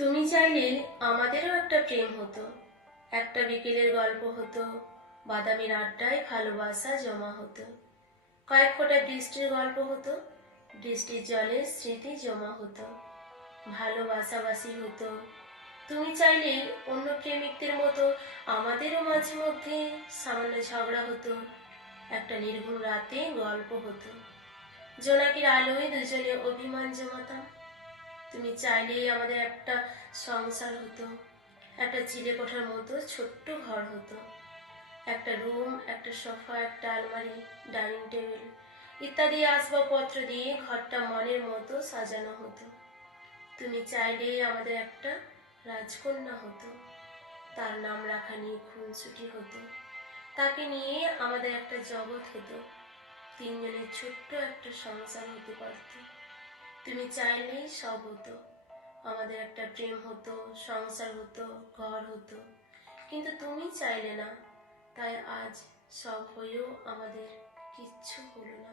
তুমি চাইলে আমাদেরও একটা প্রেম হতো, একটা বিকেলের গল্প হতো, বাদামের আড্ডায় ভালোবাসা জমা হতো, কয়েক ফোঁটা বৃষ্টির গল্প হতো, বৃষ্টির জলে স্মৃতি জমা হতো, ভালোবাসাবাসি হতো। তুমি চাইলেই অন্য প্রেমিকদের মতো আমাদেরও মাঝে মধ্যে সামান্য ঝগড়া হতো, একটা নির্ঘুম রাতে গল্প হতো, জোনাকির আলোয় দুজনে অভিমান জমাতাম। তুমি চাইলেই আমাদের একটা সংসার হতো, একটা চিলে কোঠার মতো ছোট্ট ঘর হতো, একটা রুম, একটা সোফা, একটা আলমারি, ডাইনিং টেবিল ইত্যাদি আসবাবপত্র দিয়ে ঘরটা মনের মতো সাজানো হতো। তুমি চাইলেই আমাদের একটা রাজকন্যা হতো, তার নাম রাখা নিয়ে খুনসুটি হতো, তাকে নিয়ে আমাদের একটা জগৎ হতো, তিনজনের ছোট্ট একটা সংসার হতে পারত। তুমি চাইলেই সব হতো, আমাদের একটা প্রেম হতো, সংসার হতো, ঘর হতো, কিন্তু তুমি চাইলে না, তাই আজ সব হয়েও আমাদের কিচ্ছু হলো না।